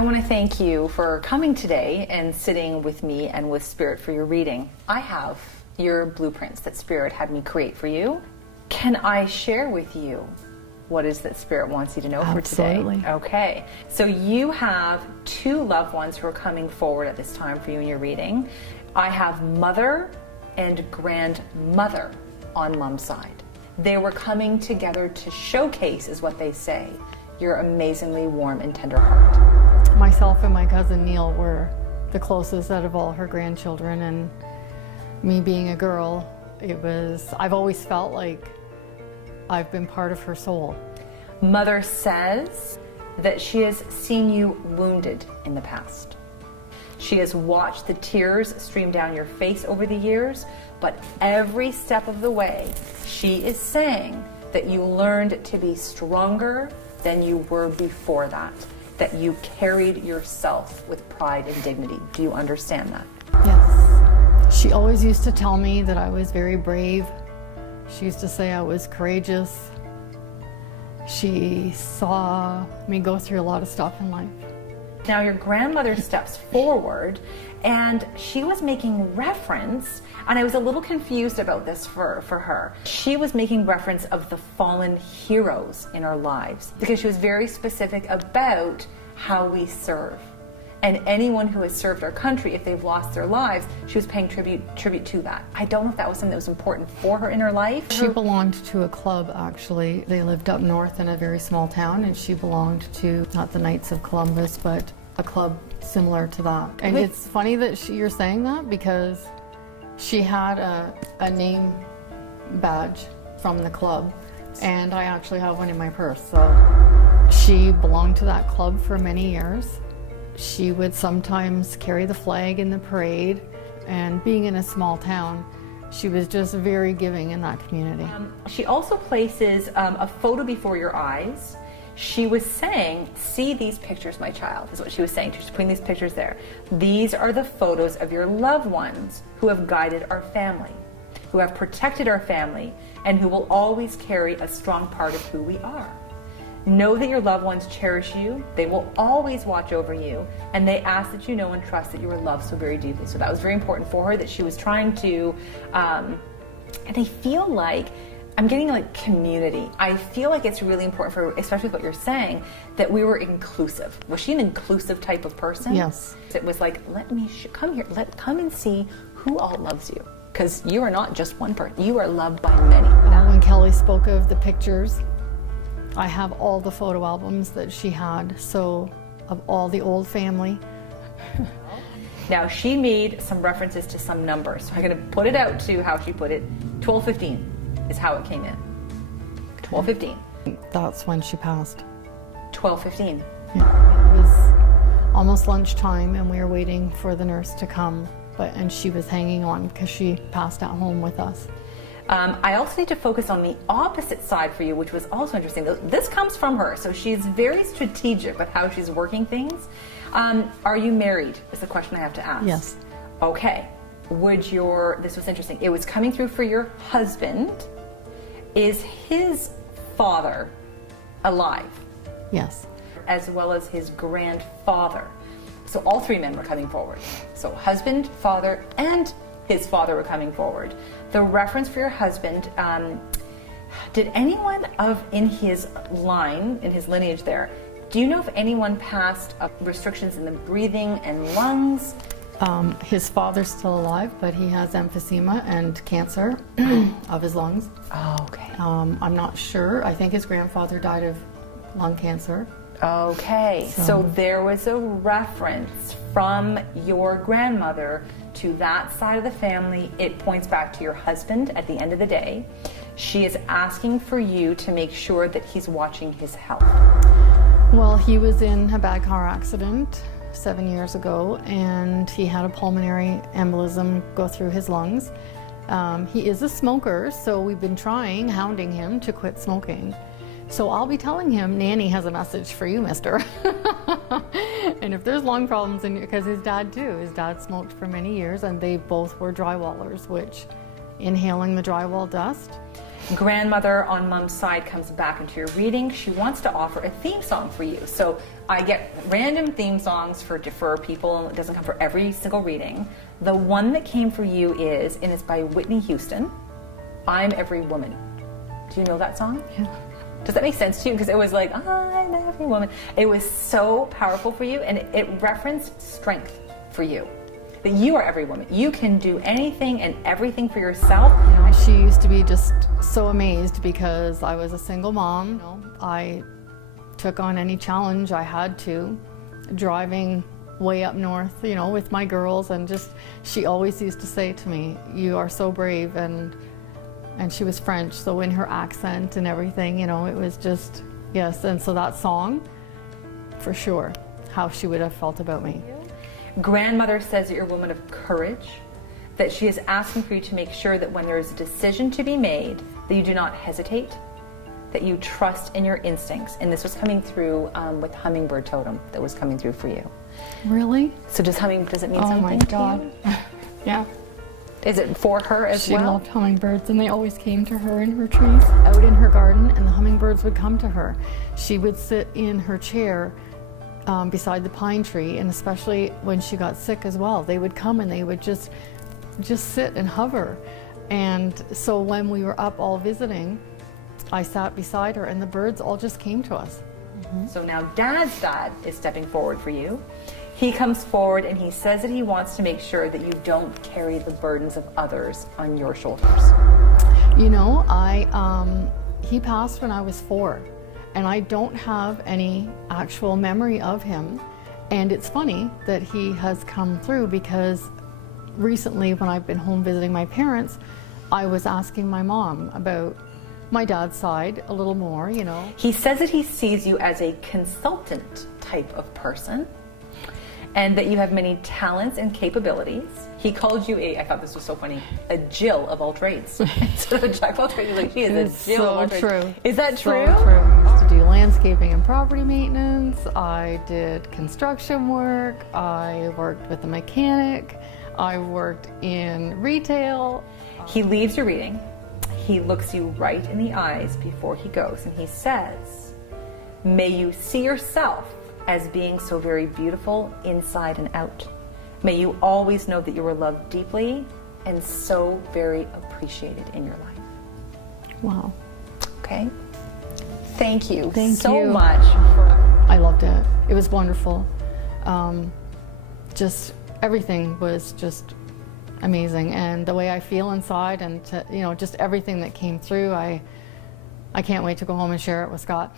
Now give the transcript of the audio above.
I want to thank you for coming today and sitting with me and with Spirit for your reading. I have your blueprints that Spirit had me create for you. Can I share with you what is that Spirit wants you to know for today? Absolutely. Okay. So you have two loved ones who are coming forward at this time for you in your reading. I have mother and grandmother on mom's side. They were coming together to showcase, is what they say, your amazingly warm and tender heart. Myself and my cousin Neil were the closest out of all her grandchildren, and me being a girl, I've always felt like I've been part of her soul. Mother says that she has seen you wounded in the past. She has watched the tears stream down your face over the years, but every step of the way, she is saying that you learned to be stronger than you were before that you carried yourself with pride and dignity. Do you understand that? Yes. She always used to tell me that I was very brave. She used to say I was courageous. She saw me go through a lot of stuff in life. Now your grandmother steps forward and she was making reference, and I was a little confused about this for her. She was making reference of the fallen heroes in our lives because she was very specific about how we serve. And anyone who has served our country, if they've lost their lives, she was paying tribute to that. I don't know if that was something that was important for her in her life. She belonged to a club, actually. They lived up north in a very small town, and she belonged to, not the Knights of Columbus, but a club similar to that. And it's funny that you're saying that, because she had a name badge from the club, and I actually have one in my purse. So she belonged to that club for many years. She would sometimes carry the flag in the parade, and being in a small town, she was just very giving in that community. She also places a photo before your eyes. She was saying, see these pictures, my child, is what she was saying. She's putting these pictures there. These are the photos of your loved ones who have guided our family, who have protected our family, and who will always carry a strong part of who we are. Know that your loved ones cherish you, they will always watch over you, and they ask that you know and trust that you are loved so very deeply. So that was very important for her, that she was trying to, and I feel like, I'm getting like community. I feel like it's really important for her, especially with what you're saying, that we were inclusive. Was she an inclusive type of person? Yes. It was like, let me, come here, come and see who all loves you. Because you are not just one person, you are loved by many. When Kelly spoke of the pictures, I have all the photo albums that she had, so of all the old family. Now she made some references to some numbers, so I'm going to put it out to how she put it. 12:15 is how it came in. 12:15. That's when she passed. 12:15. Yeah. It was almost lunchtime, and we were waiting for the nurse to come, and she was hanging on because she passed at home with us. I also need to focus on the opposite side for you, which was also interesting. This comes from her, so she's very strategic with how she's working things. Are you married, is the question I have to ask. Yes. Okay. This was interesting, it was coming through for your husband. Is his father alive? Yes. As well as his grandfather. So all three men were coming forward. So husband, father, and his father were coming forward. The reference for your husband, did anyone in his line, in his lineage there, do you know if anyone passed restrictions in the breathing and lungs? His father's still alive, but he has emphysema and cancer of his lungs. Oh, okay. I'm not sure. I think his grandfather died of lung cancer. Okay, so there was a reference from your grandmother to that side of the family. It points back to your husband at the end of the day. She is asking for you to make sure that he's watching his health. Well, he was in a bad car accident 7 years ago, and he had a pulmonary embolism go through his lungs. He is a smoker, so we've been hounding him to quit smoking. So I'll be telling him, Nanny has a message for you, mister. And if there's lung problems, because his dad smoked for many years, and they both were drywallers, which inhaling the drywall dust. Grandmother on Mom's side comes back into your reading. She wants to offer a theme song for you. So I get random theme songs for people, and it doesn't come for every single reading. The one that came for you is, and it's by Whitney Houston, I'm Every Woman. Do you know that song? Yeah. Does that make sense to you? Because it was like, I'm every woman. It was so powerful for you, and it referenced strength for you. That you are every woman. You can do anything and everything for yourself. You know, she used to be just so amazed because I was a single mom. You know, I took on any challenge I had to, driving way up north, you know, with my girls, and just, she always used to say to me, you are so brave, and she was French, so in her accent and everything, you know, it was just, yes, and so that song, for sure, how she would have felt about me. Grandmother says that you're a woman of courage, that she is asking for you to make sure that when there is a decision to be made, that you do not hesitate, that you trust in your instincts. And this was coming through with hummingbird totem that was coming through for you. Really? So does it mean Oh something my to God. you? Yeah. Is it for her as She well? loved hummingbirds, and they always came to her in her trees out in her garden, and the hummingbirds would come to her. She would sit in her chair beside the pine tree, and especially when she got sick as well, they would come and they would just sit and hover. And so when we were up all visiting, I sat beside her, and the birds all just came to us. So now Dad's dad is stepping forward for you. He comes forward and he says that he wants to make sure that you don't carry the burdens of others on your shoulders. You know, he passed when I was 4, and I don't have any actual memory of him. And it's funny that he has come through, because recently when I've been home visiting my parents, I was asking my mom about my dad's side a little more, you know. He says that he sees you as a consultant type of person, and that you have many talents and capabilities. He called you I thought this was so funny, a Jill of all trades. Instead of a Jack of all trades, he's like, she is a Jill of all trades. True. Is that so true? True. I used to do landscaping and property maintenance. I did construction work. I worked with a mechanic. I worked in retail. He leaves your reading. He looks you right in the eyes before he goes, and he says, may you see yourself as being so very beautiful inside and out. May you always know that you are loved deeply and so very appreciated in your life. Wow. Okay? Thank you Thank you. much. I loved it. It was wonderful. Just everything was just amazing, and the way I feel inside, and you know, just everything that came through, I can't wait to go home and share it with Scott.